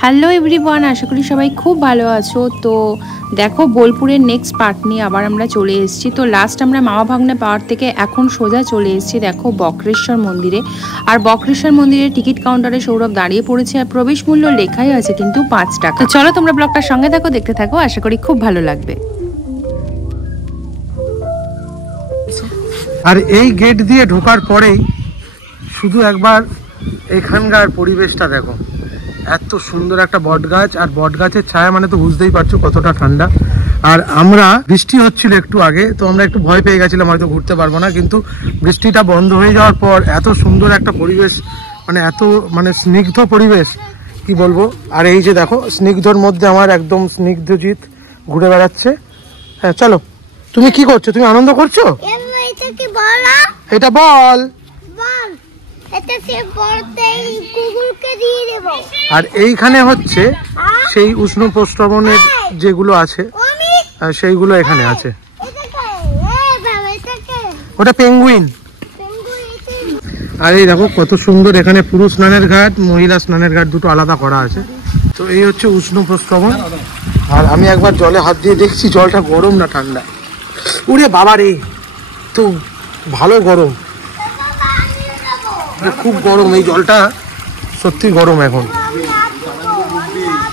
Hello everyone, আশা করি সবাই খুব ভালো আছো। তো দেখো, বোলপুরের নেক্সট পার্ট নিয়ে আবার আমরা চলে এসেছি। তো লাস্ট আমরা মামা ভাগ্নে পাওয়ার থেকে এখন সোজা চলে এসেছি দেখো বক্রেশ্বর মন্দিরে। আর বক্রেশ্বর মন্দিরের টিকিট কাউন্টারে সৌরভ দাঁড়িয়ে পড়েছে, আর প্রবেশ মূল্য লেখাই আছে কিন্তু 5 টাকা। তো চলো তোমরা ব্লগটার সঙ্গে থাকো, দেখতে থাকো, আশা করি খুব ভালো লাগবে। আর এই গেট দিয়ে ঢোকার পরেই শুধু একবার এখানকার পরিবেশটা দেখো, এত সুন্দর একটা বট গাছ, আর বট গাছের ছায়া মানে তো বুঝতেই পারছো কতটা ঠান্ডা। আর আমরা বৃষ্টি হচ্ছিল একটু আগে, তো আমরা একটু ভয় পেয়ে গেছিলাম হয়তো ঘুরতে পারবো না, কিন্তু বৃষ্টিটা বন্ধ হয়ে যাওয়ার পর এত সুন্দর একটা পরিবেশ, মানে এত স্নিগ্ধ পরিবেশ কি বলবো। আর এই যে দেখো স্নিগ্ধর মধ্যে আমার একদম স্নিগ্ধজিৎ ঘুরে বেড়াচ্ছে। হ্যাঁ চলো, তুমি কি করছো? তুমি আনন্দ করছো? এটা বল। আর এইখানে হচ্ছে সেই উষ্ণ প্রস্রবণের যেগুলো আছে সেইগুলো এখানে আছে। ওটা পেঙ্গুইন। আর এই দেখো কত সুন্দর, এখানে পুরুষ স্নানের ঘাট, মহিলা স্নানের ঘাট দুটো আলাদা করা আছে। তো এই হচ্ছে উষ্ণ প্রস্রবণ। আর আমি একবার জলে হাত দিয়ে দেখছি জলটা গরম না ঠান্ডা। উরে বাবা রে, তো ভালো গরম, খুব গরম এই জলটা, সত্যি গরম। এখন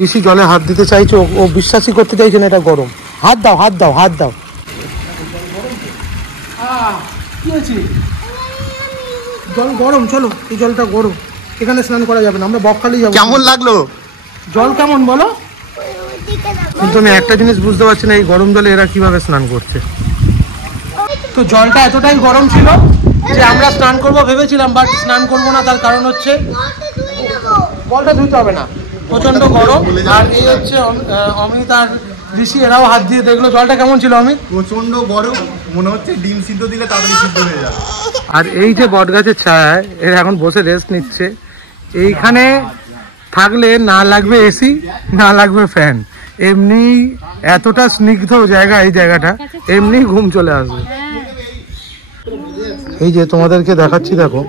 বেশি জলে হাত দিতে চাইছো, ও বিশ্বাসই করতে চাইছে না এটা গরম। হাত দাও, হাত দাও, হাত দাও। জল গরম, চলো এই জলটা গরম, এখানে স্নান করা যাবে না, আমরা বকখালি যাবো। কেমন লাগলো জল? কেমন বলো? কিন্তু আমি একটা জিনিস বুঝতে পারছি না, এই গরম জলে এরা কিভাবে স্নান করছে। তো জলটা এতটাই গরম ছিল যে আমরা স্নান করবো ভেবেছিলাম, বাট স্নান করবো না। তার কারণ হচ্ছে বলটা ধুতে হবে না, প্রচন্ড গরম। আর এই হচ্ছে অমিত আর ঋষি, এরাও হাত দিয়ে দেখলো জলটা কেমন ছিল। অমিত, প্রচন্ড গরম, মনে হচ্ছে ডিম সিদ্ধ দিলে তাড়াতাড়ি সিদ্ধ হয়ে যাবে। আর এই যে বট গাছের ছায়ায় এরা এখন বসে রেস্ট নিচ্ছে। এইখানে থাকলে না লাগবে এসি, না লাগবে ফ্যান, এমনি এতটা স্নিগ্ধ জায়গা এই জায়গাটা, এমনি ঘুম চলে আসবে। এই যে তোমাদেরকে দেখাচ্ছি, দেখো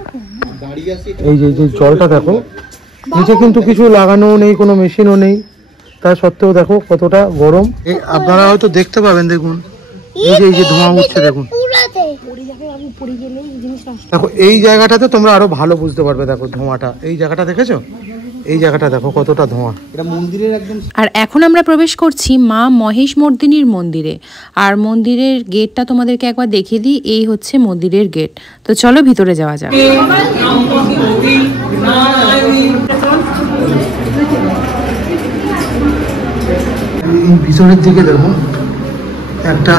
এই যে জলটা দেখো, নিচে কিন্তু কিছু লাগানো নেই, কোনো মেশিনও নেই, তা সত্ত্বেও দেখো কতটা গরম। আপনারা হয়তো দেখতে পাবেন, দেখুন এই যে ধোঁয়া উঠছে, দেখুন দেখো এই জায়গাটাতে তোমরা আরো ভালো বুঝতে পারবে। দেখো ধোঁয়াটা, এই জায়গাটা দেখেছো, এই জায়গাটা দেখো কতটা ধোঁয়া। এটা মন্দিরের একদম। আর এখন আমরা প্রবেশ করছি মা মহেশ মর্দিনীর মন্দিরে। আর মন্দিরের গেটটা তোমাদেরকে একবার দেখিয়ে দিই, এই হচ্ছে মন্দিরের গেট। তো চলো ভিতরে যাওয়া যাক। ভিতরের দিকে দেখো একটা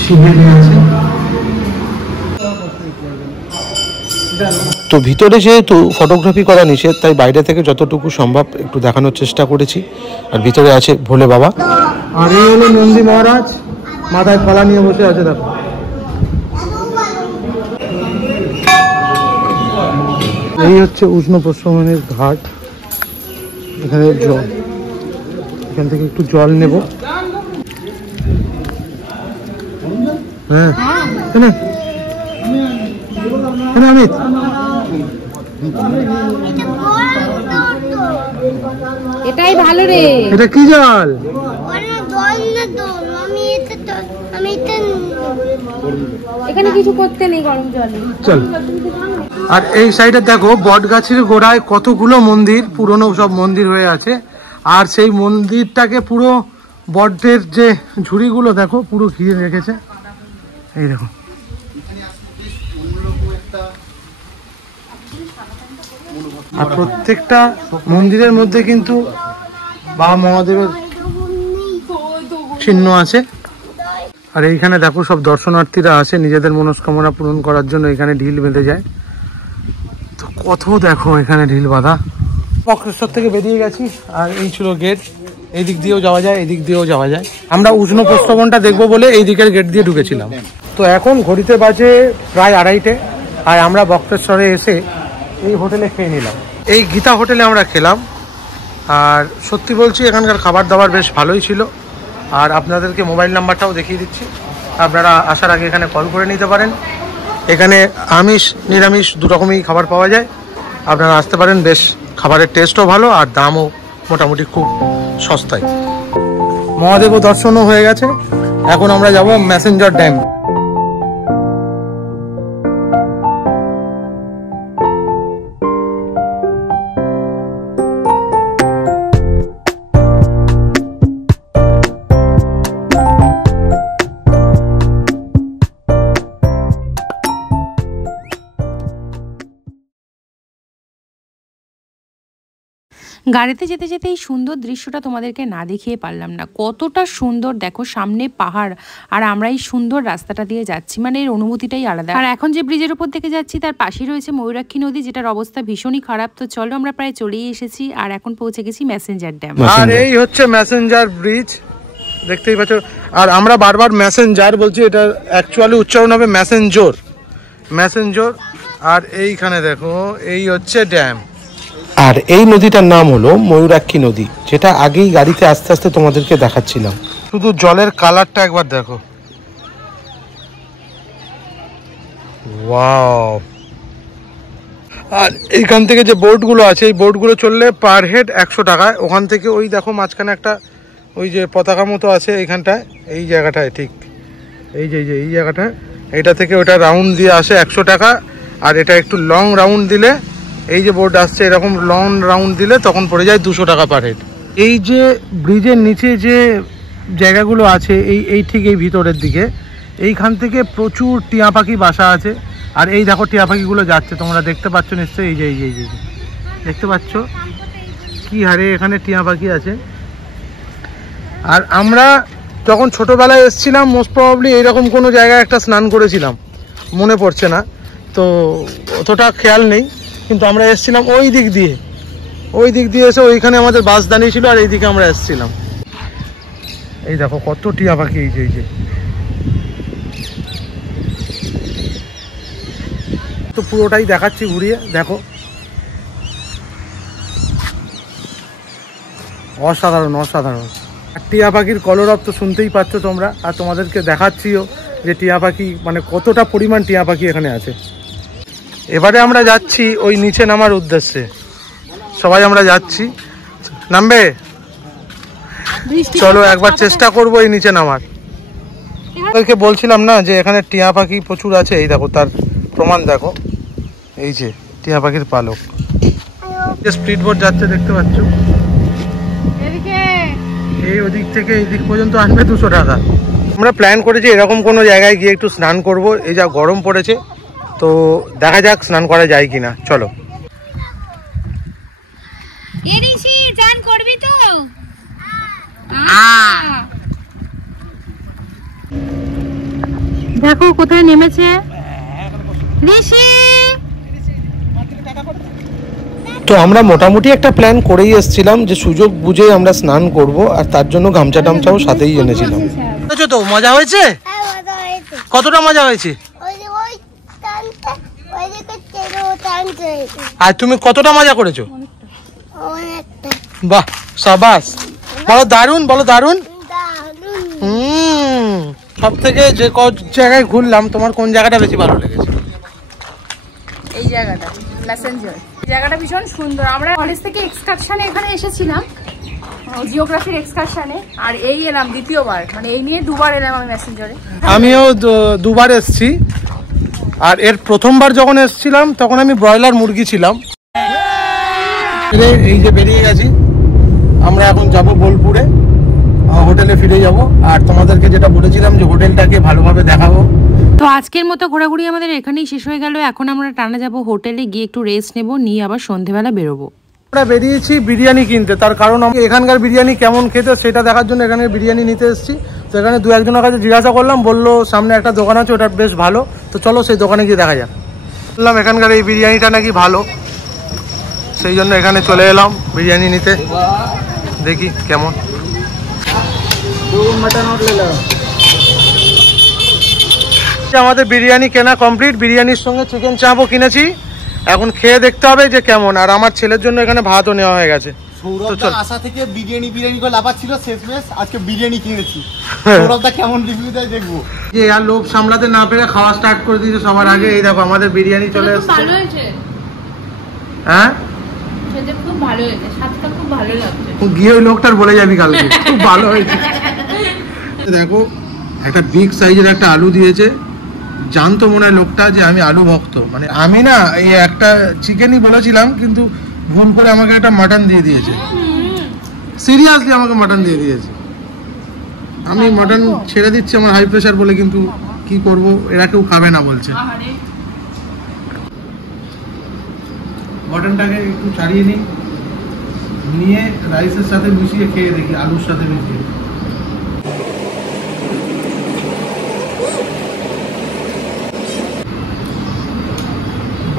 সিঁড়ি আছে। তো ভিতরে যেহেতু ফটোগ্রাফি করা নিষেধ, তাই বাইরে থেকে যতটুকু সম্ভব একটু দেখানোর চেষ্টা করেছি। আর ভিতরে আছে ভোলে বাবা, আর এই হলো নন্দী মহারাজ, মাথায় কলা নিয়ে বসে আছে। দেখো এই হচ্ছে উষ্ণ প্রস্রবণের ঘাট, এখানে জল, এখান থেকে একটু জল নেব। হ্যাঁ অমিত, এটাই ভালো রে। এটা কি জল? এখানে কিছু করতে নেই গরম জলে, চল। আর এই সাইডে দেখো বট গাছের গোড়ায় কতগুলো মন্দির, পুরনো সব মন্দির হয়ে আছে। আর সেই মন্দিরটাকে পুরো বটের যে ঝুড়িগুলো দেখো পুরো ঘিরে রেখেছে। এই দেখো, আর প্রত্যেকটা মন্দিরের মধ্যে কিন্তু বাবা মহাদেবের চিহ্ন আছে। আর এইখানে দেখো সব দর্শনার্থীরা আসে নিজেদের মনস্কামনা পূরণ করার জন্য, এখানে ঢিল বেঁধে যায়। তো কত দেখো এখানে ঢিল বাঁধা। বক্রেশ্বর থেকে বেরিয়ে গেছি, আর এই ছিল গেট। এই দিক দিয়েও যাওয়া যায়, এই দিক দিয়েও যাওয়া যায়। আমরা উষ্ণ প্রস্রবণটা দেখবো বলে এই দিকের গেট দিয়ে ঢুকেছিলাম। তো এখন ঘড়িতে বাজে প্রায় 2:30, আর আমরা বক্রেশ্বরে এসে এই হোটেলে খেয়ে নিলাম। এই গীতা হোটেলে আমরা খেলাম। আর সত্যি বলছি এখানকার খাবার দাবার বেশ ভালোই ছিল। আর আপনাদেরকে মোবাইল নাম্বারটাও দেখিয়ে দিচ্ছি, আপনারা আসার আগে এখানে কল করে নিতে পারেন। এখানে আমিষ নিরামিষ দু রকমই খাবার পাওয়া যায়, আপনারা আসতে পারেন। বেশ খাবারের টেস্টও ভালো আর দামও মোটামুটি খুব সস্তায়। মহাদেব দর্শনও হয়ে গেছে, এখন আমরা যাব ম্যাসেঞ্জার ড্যাম। গাড়িতে যেতে যেতে এই সুন্দর দৃশ্যটা তোমাদেরকে না দেখিয়ে পারলাম না। কতটা সুন্দর দেখো, সামনে পাহাড় আর আমরা এই সুন্দর রাস্তাটা দিয়ে যাচ্ছি, মানে এর অনুভূতিটাই আলাদা। আর এখন যে ব্রিজের উপর থেকে যাচ্ছি তার পাশেই রয়েছে ময়ূরাক্ষী নদী, যেটার অবস্থা ভীষণই খারাপ। তো চলো, আমরা প্রায় চলেই এসেছি আর এখন পৌঁছে গেছি ম্যাসেঞ্জার ড্যাম। আর এই হচ্ছে ম্যাসেঞ্জার ব্রিজ, দেখতেই পাচ্ছ। আর আমরা বারবার ম্যাসেঞ্জার বলছি, এটা অ্যাকচুয়ালি উচ্চারণ হবে ম্যাসেঞ্জোর, ম্যাসেঞ্জোর। আর এইখানে দেখো এই হচ্ছে ড্যাম। আর এই নদীটার নাম হলো ময়ূরাক্ষী নদী, যেটা আগেই গাড়িতে আস্তে আস্তে তোমাদেরকে দেখাচ্ছিলাম। শুধু জলের কালারটা একবার দেখো, ওয়াও। আর এইখান থেকে যে বোটগুলো আছে, এই বোটগুলো চললে পার হেড 100 টাকায়। ওখান থেকে ওই দেখো মাঝখানে একটা ওই যে পতাকা মতো আছে এইখানটায়, এই জায়গাটায়, ঠিক এই যে এই জায়গাটায়, এইটা থেকে ওটা রাউন্ড দিয়ে আসে 100 টাকা। আর এটা একটু লং রাউন্ড দিলে, এই যে বোর্ড আসছে এরকম লং রাউন্ড দিলে তখন পড়ে যায় 200 টাকা পার হেড। এই যে ব্রিজের নিচে যে জায়গাগুলো আছে, এই ঠিক এই ভিতরের দিকে, এইখান থেকে প্রচুর টিয়া পাখি বাসা আছে। আর এই দেখো টিয়া পাখিগুলো যাচ্ছে, তোমরা দেখতে পাচ্ছ নিশ্চয়ই, এই যে দেখতে পাচ্ছ কি হারে এখানে টিয়া পাখি আছে। আর আমরা যখন ছোটোবেলায় এসেছিলাম, মোস্ট প্রবাবলি এইরকম কোনো জায়গায় একটা স্নান করেছিলাম, মনে পড়ছে না তো, অতটা খেয়াল নেই। কিন্তু আমরা এসেছিলাম ওই দিক দিয়ে এসে ওইখানে আমাদের বাস দাঁড়িয়ে ছিল, আর এইদিকে আমরা এসেছিলাম। এই দেখো কত টিয়া পাখি, এই যে তো পুরোটাই দেখাচ্ছি ঘুরিয়ে, দেখো অসাধারণ অসাধারণ। আর টিয়া পাখির কলরব তো শুনতেই পাচ্ছ তোমরা, আর তোমাদেরকে দেখাচ্ছিও যে টিয়া পাখি মানে কতটা পরিমাণ টিয়া পাখি এখানে আছে। এবারে আমরা যাচ্ছি ওই নিচে নামার উদ্দেশ্যে, সবাই আমরা যাচ্ছি, নামবে? চলো একবার চেষ্টা করবো এই নিচে নামার। ওদেরকে বলছিলাম না যে এখানে টিয়া পাখি প্রচুর আছে, এই দেখো তার প্রমাণ দেখো, এই যে টিয়া পাখির পালক। স্পিড বোট যাচ্ছে দেখতে পাচ্ছ, এই ওদিক থেকে এই দিক পর্যন্ত আসবে 200 টাকা। আমরা প্ল্যান করেছি এরকম কোনো জায়গায় গিয়ে একটু স্নান করব, এই যা গরম পড়েছে, তো দেখা যাক স্নান করা যায় কিনা। চলো। দেখো কোথায় নেমেছে ঋষি। তো আমরা মোটামুটি একটা প্ল্যান করেই এসেছিলাম যে সুযোগ বুঝে আমরা স্নান করব, আর তার জন্য গামছা টামছাও সাথেই এনেছিলাম। তো মজা হয়েছে? কতটা মজা হয়েছে? আর তুমি কতটা মজা করেছো? বাহ, সাবাস, বলো দারুন, বলো দারুন। সব থেকে যে জায়গায় ঘুরলাম, তোমার কোন জায়গাটা বেশি ভালো লেগেছে? এই জায়গাটা ম্যাসেঞ্জার, জায়গাটা ভীষণ সুন্দর। আমরা কলেজ থেকে এক্সকারশনে এখানে এসেছিলাম, জিওগ্রাফির এক্সকারশনে, আর এই এলাম দ্বিতীয়বার, মানে এই নিয়ে দুবার এলাম আমি ম্যাসেঞ্জারে। আমিও দুবার এসেছি, আর এর প্রথমবার যখন এসেছিলাম তখন আমি ব্রয়লার মুরগি ছিলাম। এই যে বেরিয়ে গেছি আমরা, এখন যাব বোলপুরে, হোটেলে ফিরে যাব। আর তোমাদেরকে যেটা বলেছিলাম যে হোটেলটাকে ভালোভাবে দেখাবো। তো আজকের মতো ঘোরাঘুরি আমাদের এখানেই শেষ হয়ে গেল। এখন আমরা টানা যাব হোটেলে, গিয়ে একটু রেস্ট নেব, নিয়ে আবার সন্ধেবেলা বেরোবো। আমরা বেরিয়েছি বিরিয়ানি কিনতে, তার কারণ আমি এখানকার বিরিয়ানি কেমন খেতে সেটা দেখার জন্য এখানে বিরিয়ানি নিতে এসেছি। তো এখানে 2-1 কাছে জিজ্ঞাসা করলাম, বললো সামনে একটা দোকান আছে, ওটা বেশ ভালো। তো চলো সেই দোকানে গিয়ে দেখা যাক। বললাম এখানকার এই বিরিয়ানিটা নাকি ভালো, সেই জন্য এখানে চলে এলাম বিরিয়ানি নিতে, দেখি কেমন। আমাদের বিরিয়ানি কেনা কমপ্লিট, বিরিয়ানির সঙ্গে চিকেন চাপও কিনেছি, এখন খেয়ে দেখতে হবে যে কেমন। আর আমার ছেলের জন্য এখানে ভাতও নেওয়া হয়ে গেছে। সৌরভদার আশা থেকে বিরিয়ানি করে লাফা ছিল, শেষমেশ আজকে বিরিয়ানি কিনেছি। সৌরভদা কেমন রিভিউ দেয় দেখবো। যে আর লোভ সামলাতে না পেরে খাওয়া স্টার্ট করে দিয়েছে সবার আগে। এই দেখো আমাদের বিরিয়ানি চলে এসেছে। হ্যাঁ খেতে খুব ভালো হয়েছে, স্বাদটা খুব ভালো লাগছে। গিয়ে ওই লোকটার বলে যাবি কালকে খুব ভালো হয়েছে। দেখো একটা বিগ সাইজের একটা আলু দিয়েছে, জানতো মনে হয় লোকটা যে আমি আলু ভক্ত। মানে আমি না এই একটা চিকেনই বলেছিলাম, কিন্তু ভুল করে আমাকে একটা মাটন দিয়ে দিয়েছে, সিরিয়াসলি আমাকে মাটন দিয়ে দিয়েছে। আমি মাটন ছেড়ে দিচ্ছি আমার হাই প্রেশার বলে, কিন্তু কি করব, এরা কেউ খাবে না বলছে। মাটনটাকে একটু ছাড়িয়ে নিই, নিয়ে রাইসের সাথে মিশিয়ে খেয়ে দেখি, আলুর সাথে মিশিয়ে।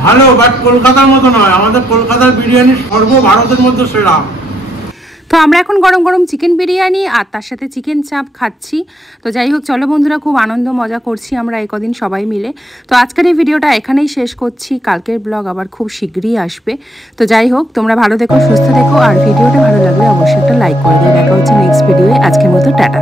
ভালো, বাট কলকাতার মতো নয়। আমাদের কলকাতার বিরিয়ানি সর্বভারতের মধ্যে সেরা। তো আমরা এখন গরম গরম চিকেন বিরিয়ানি আর তার সাথে চিকেন চাপ খাচ্ছি। তো যাই হোক, চলো বন্ধুরা, খুব আনন্দ মজা করছি আমরা এই কদিন সবাই মিলে। তো আজকের এই ভিডিওটা এখানেই শেষ করছি, কালকের ব্লগ আবার খুব শীঘ্রই আসবে। তো যাই হোক, তোমরা ভালো থেকো, সুস্থ থেকো, আর ভিডিওটা ভালো লাগলে অবশ্যই একটা লাইক করে দিও। দেখা হচ্ছে নেক্সট ভিডিওয়ে। আজকের মতো টাটা।